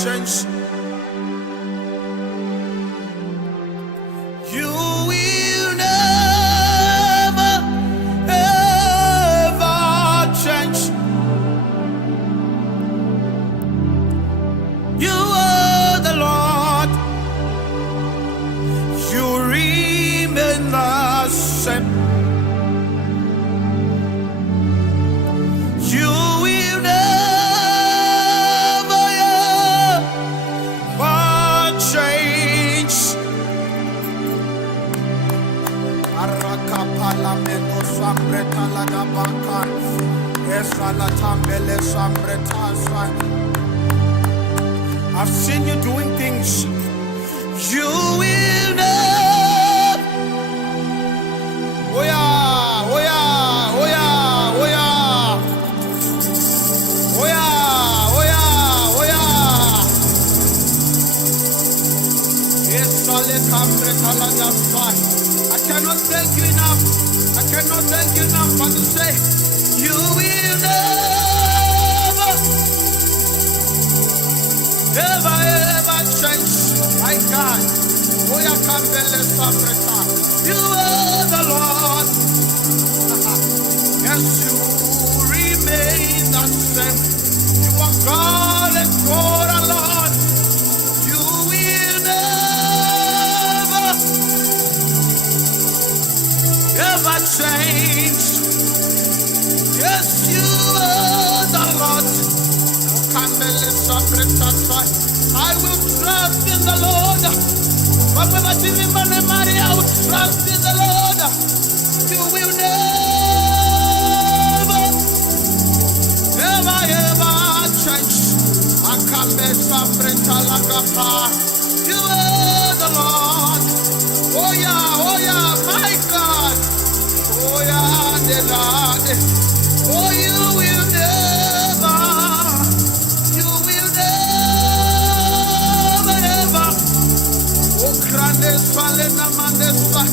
change. You will never, ever change. You are the Lord. You remain the same. You will never, ever change. Arakapala meno sambreta la da bankan. Esala tambele sambreta sa. I've seen you doing things. You will never. Oh yeah, oh yeah, oh yeah, oh yeah. Oh yeah, oh yeah, oh yeah. Yes, I cannot thank you enough. I cannot thank you enough, but to say, you will never, ever, ever change. My God. Oh yeah, you are the Lord. Yes, you remain the same. You are God and God alone. You will never, ever change. Yes, you are the Lord. I will trust in the Lord. I will trust in the Lord. You will never, ever, ever change. You are the Lord. Oh yeah, my God. Oh yeah, the Lord. Oh, you will never, ever. Oh, grande salena mandesa.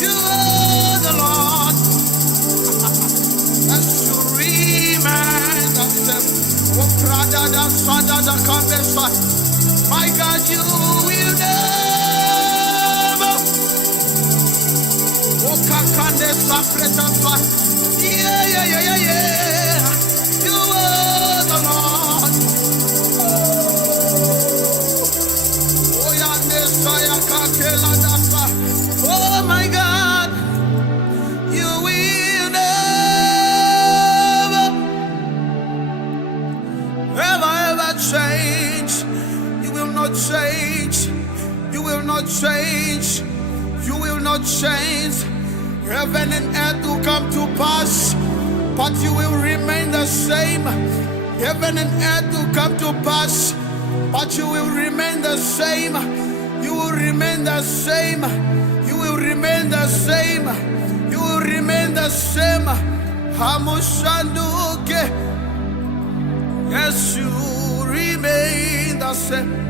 You are the Lord. As you remain the same. Oh, Prada da Sada da Cabeza. My God, you will never. Oh, Kakande Sapreta. Yeah. You are the Lord. Oh, Yande Saya Kakela Dasa. Oh, my God, you will never, ever change. You will not change. You will not change. You will not change. Heaven and earth will come to pass, but you will remain the same. Heaven and earth will come to pass, but you will remain the same. You will remain the same. You will remain the same. You will remain the same. Hamushanduki. Yes, you remain the same.